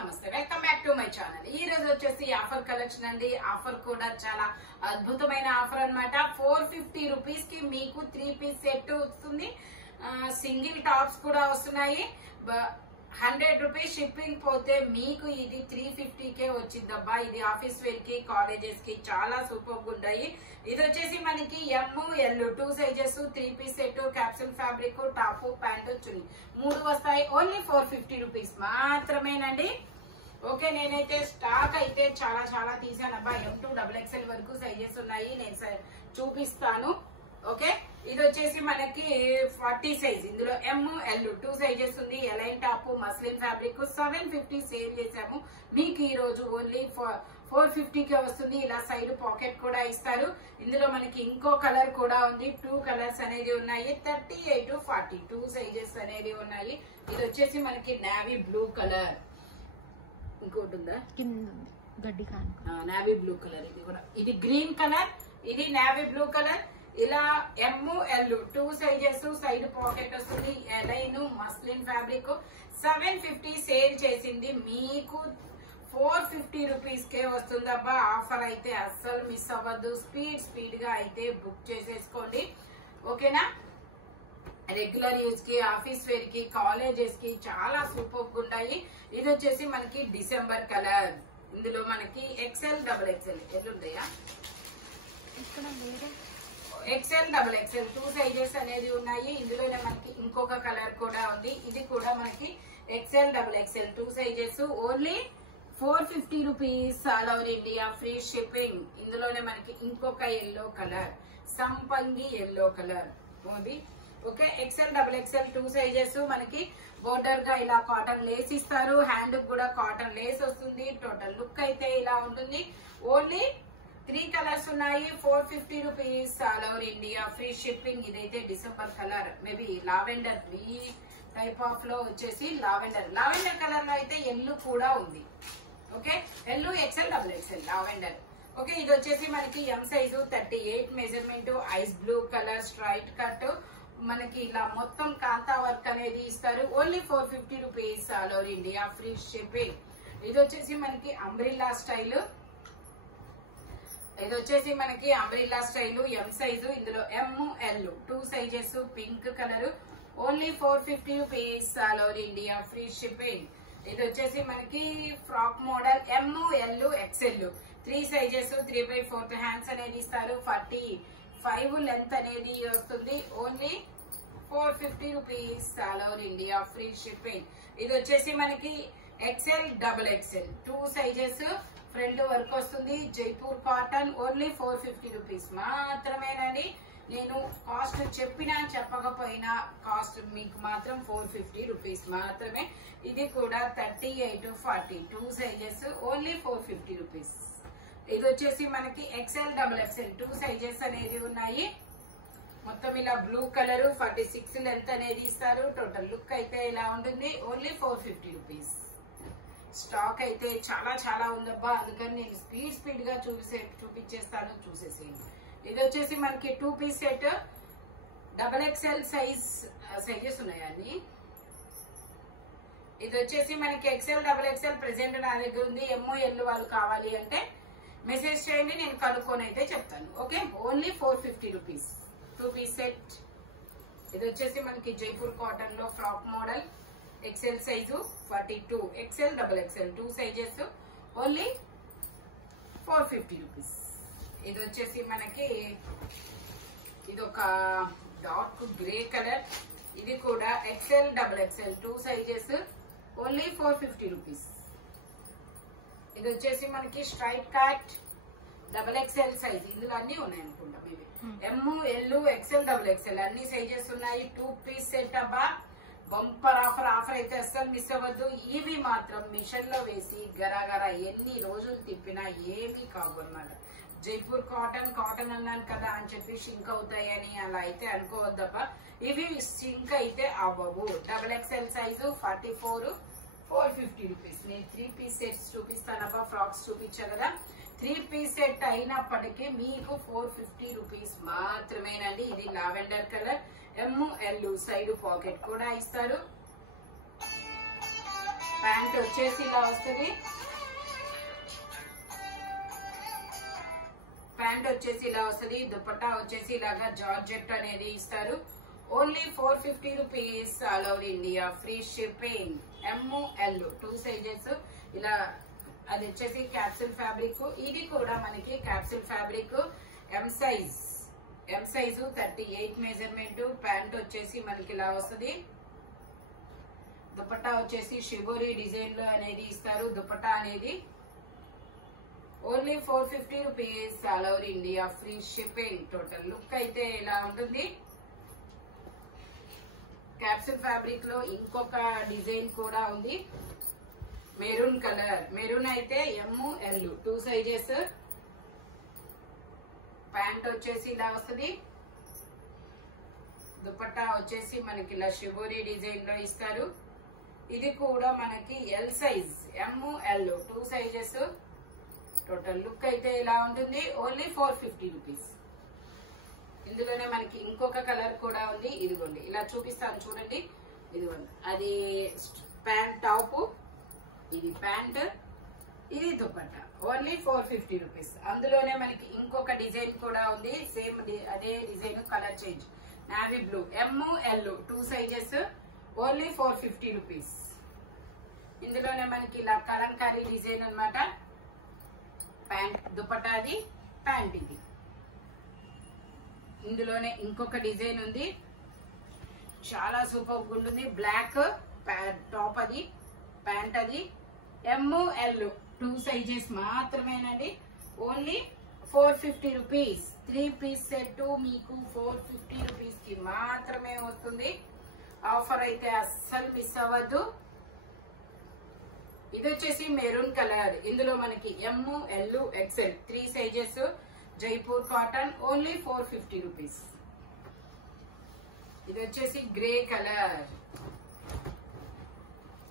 నమస్తే, welcome back to my channel. ఈ రోజు వచ్చేసి ఆఫర్ కలెక్షన్ అండి. ఆఫర్ కూడా చాలా అద్భుతమైన ఆఫర్ అన్నమాట. 450 రూపీస్ కి మీకు 3 పీస్ సెట్ వస్తుంది. సింగిల్ టాప్స్ కూడా వస్తున్నాయి. 100 రూపీస్ షిప్పింగ్ పోతే మీకు ఇది 350కే వచ్చిందబ్బా. ఇది ఆఫీస్ వేర్ కి, కాలేజెస్ కి చాలా సూపర్ గా ఉంటాయి. ఇది వచ్చేసి మనకి ML 2 sizes, 3 piece set, capsule fabric, top, pant, chunni 3 వస్తాయి. ఓన్లీ 450 రూపీస్ మాత్రమేనండి. ఓకే, నేనైతే స్టాక్ అయితే చాలా చాలా తీసానబ్బా. M2 XXL వరకు సైజెస్ ఉన్నాయి, నేను చూపిస్తాను. ఓకే, ఇది వచ్చేసి మనకి 40 సైజ్. ఇందులో ML 2 సైజెస్ ఉంది. A line top, muslin fabric 750 sale చేసాము. మీకు ఈ రోజు ఓన్లీ 450కే వస్తుంది. ఇలా సైడ్ పాకెట్ కూడా ఇస్తారు. ఇందులో మనకి ఇంకో కలర్ కూడా ఉంది. 2 కలర్స్ అనేది ఉన్నాయి. 38, 42 సైజెస్ అనేది ఉన్నాయి. ఇది వచ్చేసి మనకి నావీ బ్లూ కలర్. ఇంకోటి ఉందా గడ్డి నావీ బ్లూ కలర్. ఇది కూడా, ఇది గ్రీన్ కలర్, ఇది నావీ బ్లూ కలర్. ఇలా ML 2 సైజెస్, సైడ్ పాకెట్ వస్తుంది. ఎలైన్ మస్లిన్ ఫ్యాబ్రిక్ 750 సేల్ చేసింది. మీకు 450 రూపీస్ కే వస్తుందబ్బా. ఆఫర్ అయితే అస్సలు మిస్ అవ్వద్దు. స్పీడ్ గా అయితే బుక్ చేసేసుకోండి. ఓకేనా? రెగ్యులర్ యూజ్ కి, ఆఫీస్ వేర్ కి, కాలేజెస్ కి చాలా సూపర్ ఉంటాయి. ఇది వచ్చేసి మనకి డిసెంబర్ కలర్. ఇందులో మనకి XL, XXL ఎట్లుంటాయా? XL, XXL 2 sizes అనేది ఉన్నాయి. ఇందులోనే మనకి ఇంకొక కలర్ కూడా ఉంది. ఇది కూడా మనకి XL, XXL 2 sizes. Only 450 rupees. All over India free shipping. ఇందులోనే మనకి ఇంకొక ఎల్లో కలర్, సంపంగి ఎల్లో కలర్ ఉంది. Okay, XL, XXL 2 sizes. మనకి బోర్డర్ గా ఇలా కాటన్ లేస్ ఇస్తారు. హ్యాండ్ కూడా కాటన్ లేస్ వస్తుంది. టోటల్ లుక్ అయితే ఇలా ఉంటుంది. ఓన్లీ 3 కలర్స్ ఉన్నాయి. 450 rupees. All over India free shipping. ఇదైతే డిసెంబర్ కలర్, మేబీ లావెండర్. ఈ టైప్ ఆఫ్ లో వచ్చేసి లావెండర్ కలర్ లో అయితే ఎల్లు కూడా ఉంది. ఓకే, ఎల్లు XL, XXL లావెండర్. ఓకే, ఇది వచ్చేసి మనకి M size, 38 measurement, ice blue colour, straight cut. మనకి ఇలా మొత్తం కాంతా వర్క్ అనేది ఇస్తారు. Only 450 rupees. All over India free shipping. ఇది వచ్చేసి మనకి అంబ్రిల్లా స్టైల్. ఇది వచ్చేసి మనకి అంబ్రిల్లా స్టైల్, M సైజు. ఇందులో ML 2 sizes, pink colour. Only 450 rupees. All over India free shipping. ఇది వచ్చేసి మనకి frock model ML XL 3 sizes, 3/4 hands అనేది ఇస్తారు. 45 లెంత్ అనేది వస్తుంది. Only 450 rupees. All over India free shipping. ఇది వచ్చేసి మనకి XL, XXL 2 sizes, front work వస్తుంది. జైపూర్ కాటన్. ఓన్లీ 450 రూపీస్ మాత్రమేనండి. నేను కాస్ట్ చెప్పినా చెప్పకపోయినా కాస్ట్ మీకు మాత్రం 450 రూపీస్ మాత్రమే. ఇది కూడా 38, 42 సైజెస్. Only 450 rupees. ఇది వచ్చేసి మనకి XL, XXL 2 సైజెస్ అనేది ఉన్నాయి. మొత్తం ఇలా బ్లూ కలర్, 46 లెంత్ అనేది ఇస్తారు. టోటల్ లుక్ అయితే ఇలా ఉంటుంది. Only 450 rupees. స్టాక్ అయితే చాలా చాలా ఉందబ్బా. అందుకని నేను స్పీడ్ గా చూపించేస్తాను, చూసేసేయండి. ఇది వచ్చేసి మనకి 2 పీస్ సెట్, XXL సైజెస్ ఉన్నాయండి. ఇది వచ్చేసి మనకి XL, XXL ప్రెసెంట్ నా దగ్గర ఉంది. ML వాళ్ళు కావాలి అంటే మెసేజ్ చేయండి, నేను కనుక్కొని అయితే చెప్తాను. Okay, only 450 rupees 2 piece set. ఇది వచ్చేసి మనకి జైపూర్ కాటన్ లో frock model. XL size, 42, XL, XXL 2 sizes. Only 450 rupees. ఇది వచ్చేసి మనకి ఇది ఒక డార్క్ గ్రే కలర్. ఇది కూడా XL, XXL 2 sizes. Only 450 rupees. ఇది వచ్చేసి మనకి స్ట్రైట్ కట్, XXL సైజ్. ఇందులో అన్ని ఉన్నాయి అనుకుంటా. ML XL, XXL అన్ని సైజెస్ ఉన్నాయి. 2 పీస్ సెట్ అబ్బా. బంపర్ ఆఫర్ అయితే అస్సలు మిస్ అవ్వద్దు. ఇవి మాత్రం మిషన్ లో వేసి గరాగరా ఎన్ని రోజులు తిప్పినా ఏమీ కావు అన్నమాట. జైపూర్ కాటన్ అన్నాను కదా అని చెప్పి షింక్ అవుతాయని అలా అయితే అనుకోవద్దబ్బా. ఇవి షింక్ అయితే అవ్వవు. XXL size, 44, 450 rupees. నేను 3 పీస్ సెట్స్ చూపిస్తానబ్బా. ఫ్రాక్స్ చూపించా కదా. 3 పీస్ సెట్ అయినప్పటికీ మీకు 450 రూపీస్ మాత్రమేనండి. ఇది lavender colour. ML side pocket కూడా ఇస్తారు. ప్యాంట్ వచ్చేసి ఇలా వస్తుంది. ప్యాంట్ వచ్చేసి ఇలా వస్తుంది. దుపట్టా వచ్చేసి ఇలాగా జార్జెట్ అనేది ఇస్తారు. Only 450 rupees all over India, free shipping. ML 2 sizes. ఇలా అది వచ్చేసి క్యాప్సూల్ ఫ్యాబ్రిక్. ఇది కూడా మనకి క్యాప్సూల్ ఫ్యాబ్రిక్. ఎం సైజు 38 మెజర్మెంట్. ప్యాంట్ వచ్చేసి మనకి ఇలా వస్తుంది. దుపట్టా వచ్చేసి షిబోరి డిజైన్ లో అనేది ఇస్తారు. దుపట్టా అనేది only 450 rupees all over India, free shipping. Total look అయితే ఇలా ఉంటుంది. క్యాప్సూల్ ఫ్యాబ్రిక్ లో ఇంకొక డిజైన్ కూడా ఉంది. Maroon colour. మెరూన్ అయితే ML 2 సైజెస్. ప్యాంట్ వచ్చేసి ఇలా వస్తుంది. దుపట్టా వచ్చేసి మనకి ఇలా షిబోరి డిజైన్ లో ఇస్తారు. ఇది కూడా మనకి L size. ML 2 sizes. Total look అయితే ఇలా ఉంటుంది. Only 450 rupees. ఇందులోనే మనకి ఇంకొక కలర్ కూడా ఉంది. ఇదిగోండి ఇలా చూపిస్తాను చూడండి. ఇదిగోండి అది ప్యాంట్ టాప్, ఇది ప్యాంట్, ఇది దుపట్టా. Only 450 rupees. అందులోనే మనకి ఇంకొక డిజైన్ కూడా ఉంది. సేమ్ అదే design, colour change. Navy blue. ML 2 sizes. Only 450 rupees. ఇందులోనే మనకి ఇలా కలంకారీ డిజైన్ అన్నమాట. ప్యాంట్, దుపట్టా అది, ప్యాంట్ ఇది. ఇందులోనే ఇంకొక డిజైన్ ఉంది. చాలా సూపర్ ఉంటుంది. బ్లాక్ టాప్ అది, ప్యాంట్ అది. ML 2 సైజెస్ మాత్రమేనండి. Only 450 rupees. 3 పీస్ సెట్ మీకు 450 రూపీస్ కి మాత్రమే వస్తుంది. ఆఫర్ అయితే అస్సలు మిస్ అవ్వద్దు. ఇది వచ్చేసి మెరూన్ కలర్. ఇందులో మనకి ML XL 3 sizes. Jaipur cotton. Only 450 rupees. ఇది వచ్చేసి grey colour.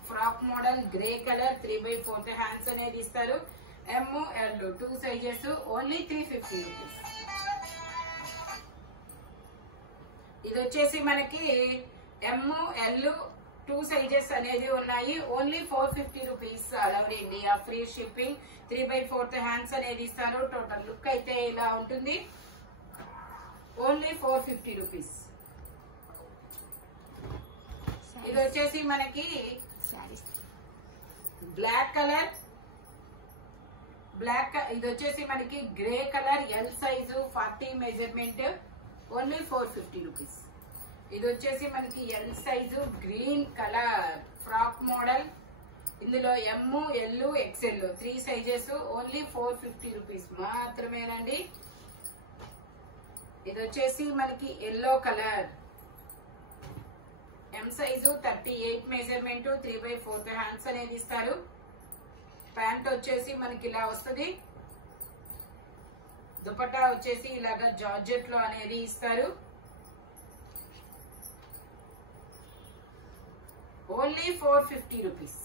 Frock model grey colour. 3/4 hands అనేది ఇస్తారు. ML 2 sizes. Only 350 rupees. ఇది వచ్చేసి మనకి ML 2 సైజెస్ అనేది ఉన్నాయి. Only 450 rupees all over India, free shipping. 3/4 hands అనేది ఇస్తారు. టోటల్ లుక్ అయితే ఇలా ఉంటుంది. Only 450 rupees. ఇది వచ్చేసి మనకి బ్లాక్ కలర్. ఇది వచ్చేసి మనకి grey colour. L size 40 measurement. Only 450 rupees. ఇది వచ్చేసి మనకి L size green colour frock model. ఇందులో ML XL 3 sizes. Only 450 rupees మాత్రమేనండి. ఇది వచ్చేసి మనకి yellow colour. M size 38 measurement. 3/4 hands అనేది ఇస్తారు. ప్యాంట్ వచ్చేసి మనకి ఇలా వస్తుంది. దుపట్టా వచ్చేసి ఇలాగా జార్జెట్ లో అనేది ఇస్తారు. Only 450 rupees.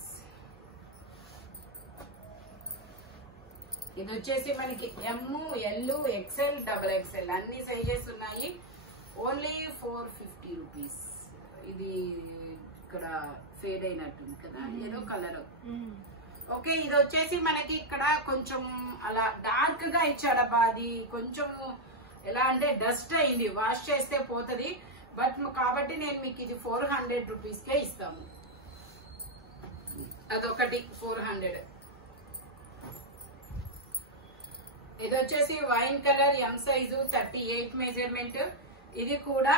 ఇది వచ్చేసి మనకి ML XL XXL అన్ని సైజెస్ ఉన్నాయి. Only 450 rupees. ఇది ఇక్కడ ఫేడ్ అయినట్టుంది కదా, ఏదో కలర్. ఓకే, ఇది వచ్చేసి మనకి ఇక్కడ కొంచెం అలా డార్క్ గా ఇచ్చాడబ్బా. అది కొంచెం ఎలా అంటే డస్ట్ అయింది, వాష్ చేస్తే పోతుంది. బట్ కాబట్టి నేను మీకు ఇది 400 రూపీస్ కే ఇస్తాము. అదొకటి 400. ఇది వచ్చేసి wine colour. M size 38 measurement. ఇది కూడా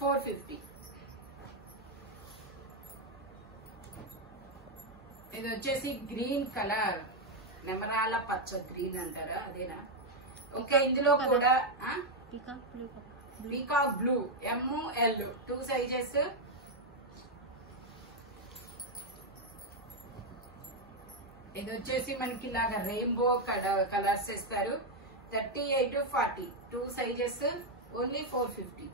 450. ఇది వచ్చేసి గ్రీన్ కలర్. నెమరాల పచ్చ గ్రీన్ అంటారా, అదేనా? ఓకే, ఇందులో కూడా పీకాక్ బ్లూ. ML 2 sizes. ఇది వచ్చేసి మనకి ఇలాగా రెయిన్బో కలర్స్ ఇస్తారు. 38 40 2 సైజెస్. ఓన్లీ 450.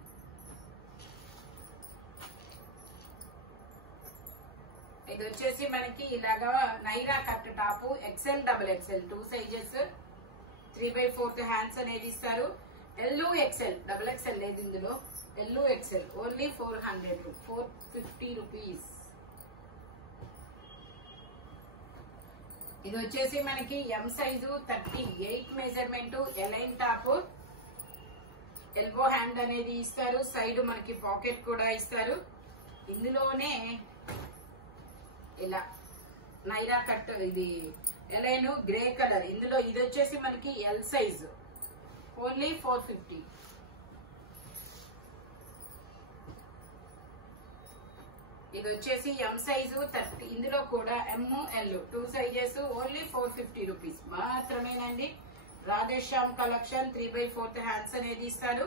ఇది వచ్చేసి మనకి ఇలాగా Naira cut top. XL XXL 2 sizes. 3/4 hands అనేది ఇస్తారు. LU XL XXL లేదు ఇందులో. LU XL only 450 rupees. ఇది వచ్చేసి మనకి M size 38 measurement, A line top, elbow hand అనేది ఇస్తారు, సైడ్ మనకి పాకెట్ కూడా ఇస్తారు. ఇందులోనే ఇలా నైరా కట్, ఇది ఎలైన్ గ్రే కలర్. ఇందులో ఇది వచ్చేసి మనకి ఎల్ సైజు, ఓన్లీ 450. ఇది వచ్చేసి ఎం సైజు 30. ఇందులో కూడా M L 2 sizes, only 450 rupees మాత్రమేనండి. రాధేశ్యామ్ కలెక్షన్ 3/4 హ్యాండ్స్ అనేది ఇస్తారు.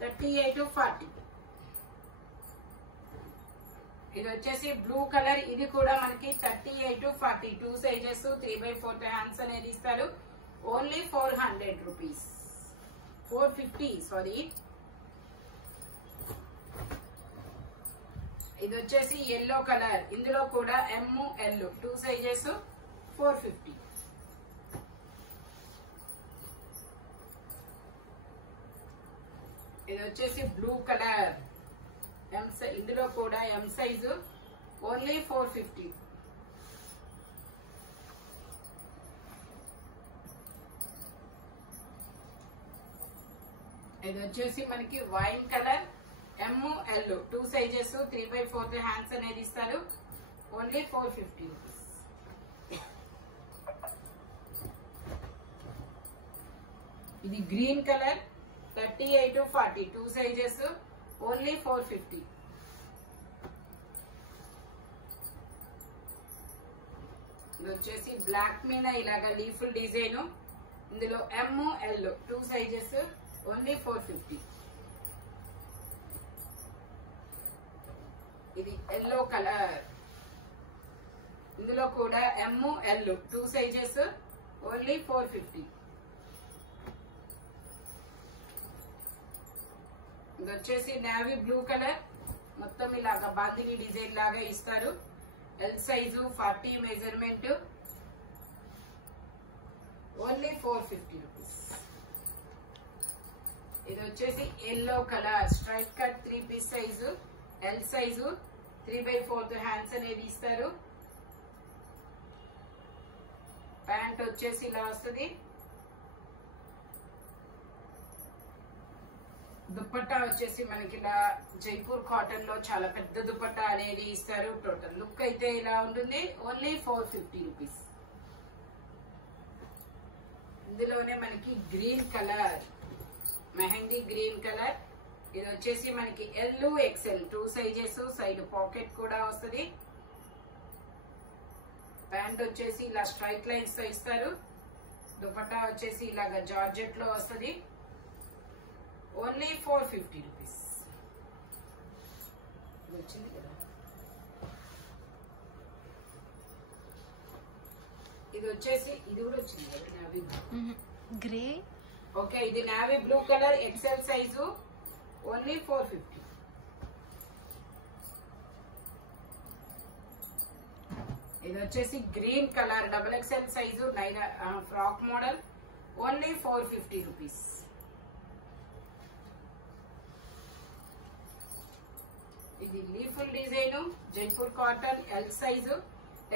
38 to 40. ఇది వచ్చేసి బ్లూ కలర్. ఇది కూడా మనకి 38 to 40 2 సైజెస్, 3/4 హ్యాండ్స్ అనేది ఇస్తారు. Only 400 rupees, 450 sorry. ఇది వచ్చేసి ఎల్లో కలర్. ఇందులో కూడా ఎం ఎల్ 2 సైజెస్, 450. ఇది వచ్చేసి బ్లూ కలర్. ఇందులో కూడా ఎం సైజు, ఓన్లీ 450. ఇది వచ్చేసి మనకి wine colour, M L 2 sizes, 3/4 hands అనేది ఇస్తారు. Only 450 rupees. ఇది green colour, 38 to 40 2 sizes, only 450. ఇది వచ్చేసి బ్లాక్ మీద ఇలాగా లీఫుల్ డిజైన్. ఇందులో ఎం ఎల్ 2 సైజెస్, ఓన్లీ 450. ఇది ఎల్లో కలర్. ఇందులో కూడా ఎం ఎల్ 2 సైజెస్, ఓన్లీ 450. ఇది వచ్చేసి నేవీ బ్లూ కలర్. మొత్తం ఇలాగా బాందిని డిజైన్ లాగా ఇస్తారు. L size 40 measurement, only 450 rupees. ఇది వచ్చేసి yellow colour, straight cut 3 piece size, L size, 3/4 hands అనేది ఇస్తారు. ప్యాంట్ వచ్చేసి ఇలా వస్తుంది. దుపట్టా వచ్చేసి మనకి ఇలా జైపూర్ కాటన్ లో చాలా పెద్ద దుపట్టా అనేది ఇస్తారు. టోటల్ లుక్ అయితే ఇలా ఉంటుంది. Only 450 rupees. ఇందులోనే మనకి green colour, mehndi green colour. ఇది వచ్చేసి మనకి L XL 2 sizes, side pocket కూడా వస్తుంది. ప్యాంట్ వచ్చేసి ఇలా స్ట్రైట్ లైన్స్ తో ఇస్తారు. దుపట్టా వచ్చేసి ఇలాగా జార్జెట్ లో వస్తుంది. Only 450 rupees. వచ్చింది కదా. ఇది వచ్చేసి ఇది కూడా వచ్చింది కదా నావీ గ్రే. ఓకే, ఇది navy blue colour, XL size, only 450. ఇది వచ్చేసి green colour, XXL size, Naira frock model, only 450 rupees. ఇది leafful design, Jaipur cotton, L size,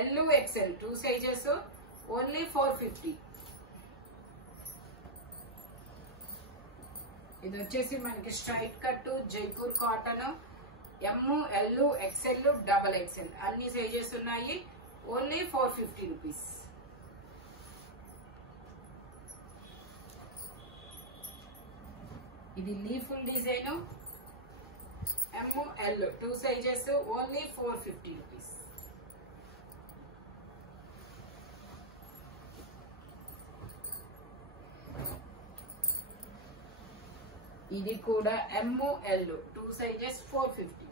L XL 2 sizes, only 450. ఇది వచ్చేసి మనకి straight cut Jaipur cotton, M L XL XXL అన్ని sizes ఉన్నాయి. Only 450 rupees. ఇది leafful design, ఎం L 2 sizes, only 450 rupees. ఇది కూడా M L 2 sizes, 450.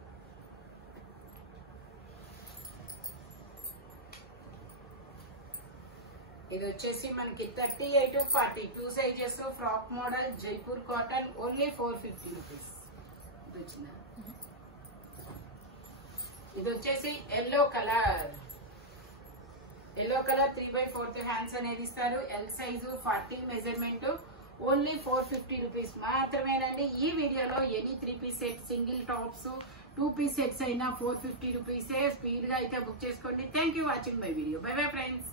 ఇది వచ్చేసి మనకి 38 to 40 2 sizes, frock model, Jaipur cotton, only 450 rupees. ఇది వచ్చేసి ఎల్లో కలర్, 3/4 హ్యాండ్స్ అనేది ఇస్తారు. L size 40 measurement, only 450 rupees మాత్రమేనండి. ఈ వీడియోలో any 3 piece set, single tops, 2 piece sets అయినా 450 రూపీసే. స్పీడ్ గా అయితే బుక్ చేసుకోండి. Thank you watching my video. Bye bye friends.